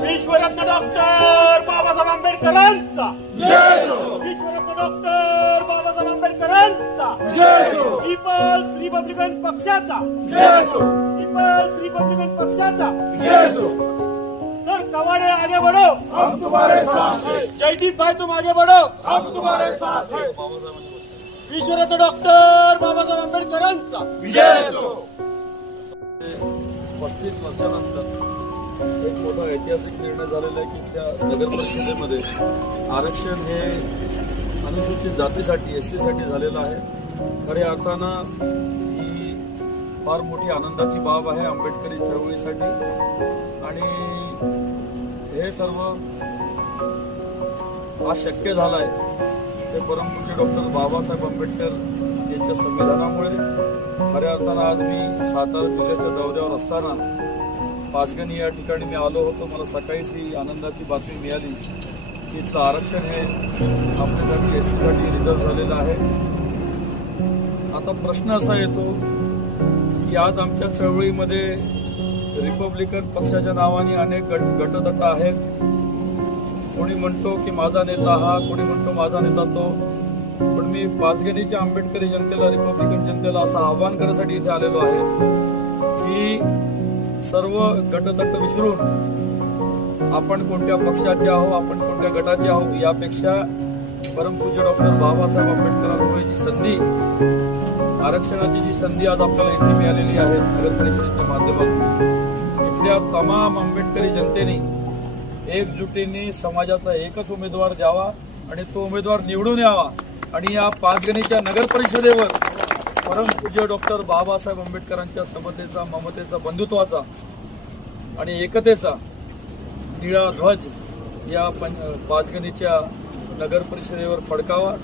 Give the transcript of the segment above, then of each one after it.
विश्वरत्न doctor Babasaheb आंबेडकरांचा विश्वरत्न doctor Babasaheb आंबेडकरांचा people's Republican पक्षाचा पीपल्स रिपब्लिकन पक्षाचा सर कवाड़े आगे बढ़ो, हम तुम्हारे साथ हैं। जयदीप भाई तुम आगे बढ़ो, हम तुम्हारे साथ हैं। विश्वरत्न डॉक्टर बाबासाहेब आंबेडकरांचा विजय असो। 35 वर्षानंतर एक मोठा ऐतिहासिक निर्णय झालेला आहे की त्या नगर परिषदेमध्ये आरक्षण हे अनुसूचित जातीसाठी SC साठी झालेलं आहे। खऱ्या अर्थानं ही फार मोठी आनंदाची बाब आहे आंबेडकरी चळवळीसाठी आणि हे सर्व आज शक्य झालं आहे ते परमपूज्य डॉक्टर बाबासाहेब आंबेडकर यांच्या संविधानामुळे। खऱ्या अर्थानं आज मी सातारा जिल्ह्याच्या दौऱ्यावर असताना पाचगणी या ठिकाणी मी आलो होतो। मला सकाळीच ही आनंदाची बातमी मिळाली की इथलं आरक्षण हे आपल्यासाठी SC साठी रिझर्व्ह झालेलं आहे। आता प्रश्न असा येतो की आज आमच्या चळवळीमध्ये रिपब्लिकन पक्षाच्या नावाने अनेक गटतट आहेत। कोणी म्हणतो की माझा नेता हा, कोणी म्हणतो माझा नेता तो, पण मी पाचगणीच्या आंबेडकरी जनतेला, रिपब्लिकन जनतेला असं आवाहन करण्यासाठी इथे आलेलो आहे की सर्व गटतट विसरून आपण कोणत्या पक्षाचे आहो, आपण कोणत्या गटाचे आहो, यापेक्षा परमपूज्य डॉक्टर बाबासाहेब आंबेडकरांमुळे जी संधी, आरक्षणाची जी संधी आज आपल्याला इथे मिळालेली आहे नगर परिषदेच्या माध्यमातून, इथल्या तमाम आंबेडकरी जनतेने एकजुटीने समाजाचा एकच उमेदवार द्यावा आणि तो उमेदवार निवडून यावा आणि या पाचगणीच्या नगर परिषदेवर परमपूज्य डॉक्टर बाबासाहेब आंबेडकरांच्या समतेचा, ममतेचा, बंधुत्वाचा आणि एकतेचा निळा ध्वज या पाचगणीच्या नगर परिषदेवर फडकावा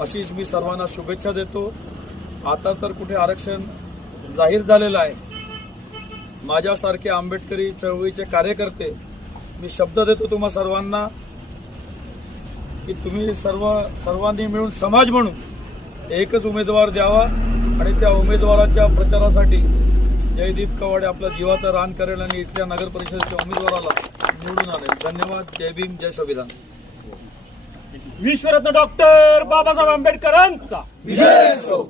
अशीच मी सर्वांना शुभेच्छा देतो। आता तर कुठे आरक्षण जाहीर झालेलं आहे। माझ्यासारखे आंबेडकरी चळवळीचे कार्यकर्ते मी शब्द देतो तुम्हा सर्वांना की तुम्ही सर्वांनी मिळून समाज म्हणून एकच उमेदवार द्यावा आणि त्या उमेदवाराच्या प्रचारासाठी जयदीप कवाडे आपला जीवाचं रान करेल आणि इथल्या नगर परिषदेच्या उमेदवाराला निवडून आणेल। धन्यवाद। जय भीम, जय संविधान। विश्वरत्न डॉक्टर बाबासाहेब आंबेडकरांचा विजय असो।